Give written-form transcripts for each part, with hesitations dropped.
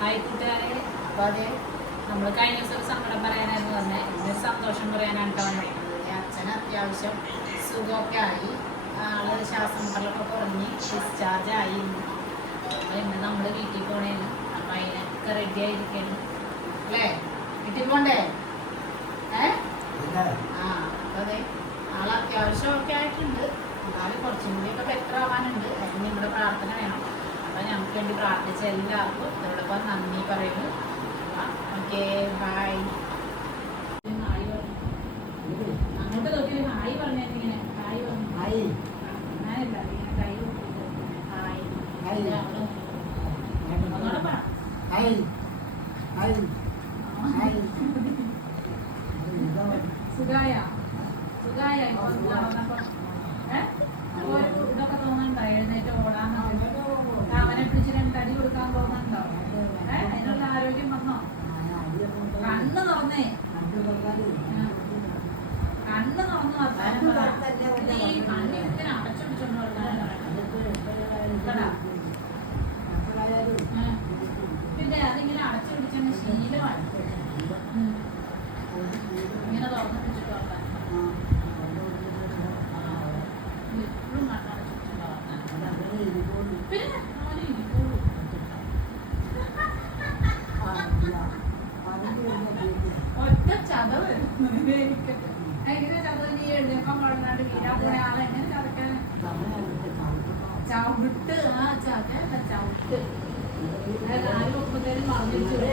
Hi കൂട്ടുകാരെ. അപ്പോൾ അതെ, നമ്മൾ കഴിഞ്ഞ ദിവസം ഒരു സങ്കടം പറയാനായിരുന്നു പറഞ്ഞത്. ഇന്നൊരു സന്തോഷം പറയാനാണ് വന്നിരിക്കുന്നത്. അച്ഛന് അത്യാവശ്യം സുഖമൊക്കെ ആയി, ആള് ശ്വാസം മുട്ടലൊക്കെ കുറഞ്ഞ് ഡിസ്ചാർജ് ആയി. അപ്പോൾ ഇന്ന് നമ്മൾ വീട്ടിൽ പോണേന്. അപ്പം അതിനൊക്കെ റെഡി ആയിരിക്കണം അല്ലേ? വീട്ടിൽ പോണ്ടേ? അപ്പോൾ അതെ, ആൾ അത്യാവശ്യമൊക്കെ ആയിട്ടുണ്ട്. എന്നാലും കുറച്ചും കൂടിയൊക്കെ ബെറ്റർ ആവാനുണ്ട്. അതിന് നിങ്ങളുടെ പ്രാർത്ഥന വേണം. അപ്പം ഞങ്ങൾക്ക് വേണ്ടി പ്രാർത്ഥിച്ച എല്ലാവർക്കും ഇതോടൊപ്പം നന്ദി പറയുന്നു. Okay, hi. അങ്ങോട്ട് നോക്കി ഹായ് പറഞ്ഞിങ്ങനെ ഹായ് പറഞ്ഞു. അങ്ങനല്ല, ഇങ്ങനെ കൈ ഹായ് ഒന്നോടെ പറ. സുഖായ സുഖായ ഇതൊക്കെ തോന്നണ്ടോ? എഴുന്നേറ്റ് ഓടാൻ അവനെ പിടിച്ച് രണ്ടടി കൊടുക്കാൻ തോന്നണ്ടോ? അതിനുള്ള ആരോഗ്യം വന്നോ? കണ്ണ് തുറന്നേ, കണ്ണ് തുറന്ന് വർത്താനം ഈ കണ്ണിങ്ങനെ അടച്ചു പിടിച്ചോണ്ട് വർത്താനം പിന്നെ അതിങ്ങനെ അടച്ചു പിടിച്ചെന്ന് ശീലമാണ്. ഇങ്ങനെ തുറന്ന് പിടിച്ചിട്ട് വർത്താനം എപ്പോഴും കണ്ണടച്ചു പിടിച്ചിട്ട് വർത്താനം. പിന്നെ അവന് ഇരിക്കോളൂ. ഒറ്റ ചതവ് എങ്ങനെ ചതവ്? നീ എഴുന്നേപ്പം കൊണ്ടാണ്ട് വീരാൻ പോയ ആളെങ്ങനെ ചതക്കാൻ? ചവിട്ട്, ആ ചതല്ല ചവിട്ട്. ആരും ഒപ്പത്തേനും പറഞ്ഞിട്ട്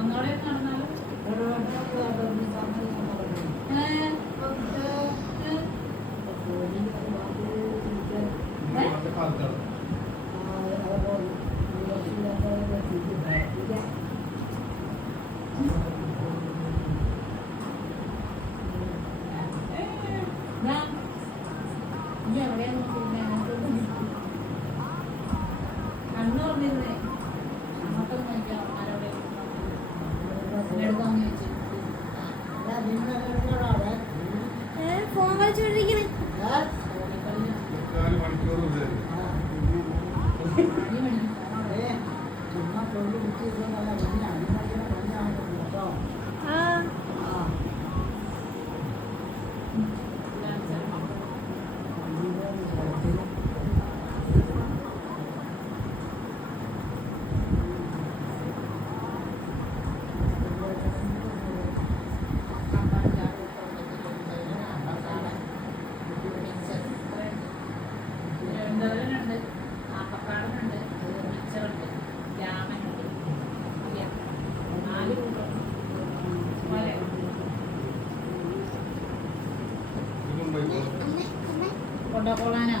ഒന്നോടെ നടന്നാലും കണ്ണു പറഞ്ഞിരുന്നേ അങ്ങോട്ടൊന്നും നോക്കിയാ ആരോടെ എടുക്കാന്ന് ചോദിച്ചു. ഫോൺ കളിച്ചോണ്ടിരിക്കണേ. ഉണ്ട്, ആപ്പക്കാടനുണ്ട്, മിച്ചറുണ്ട്, രാമനുണ്ട്, നാല് കൊണ്ടോളാനോ?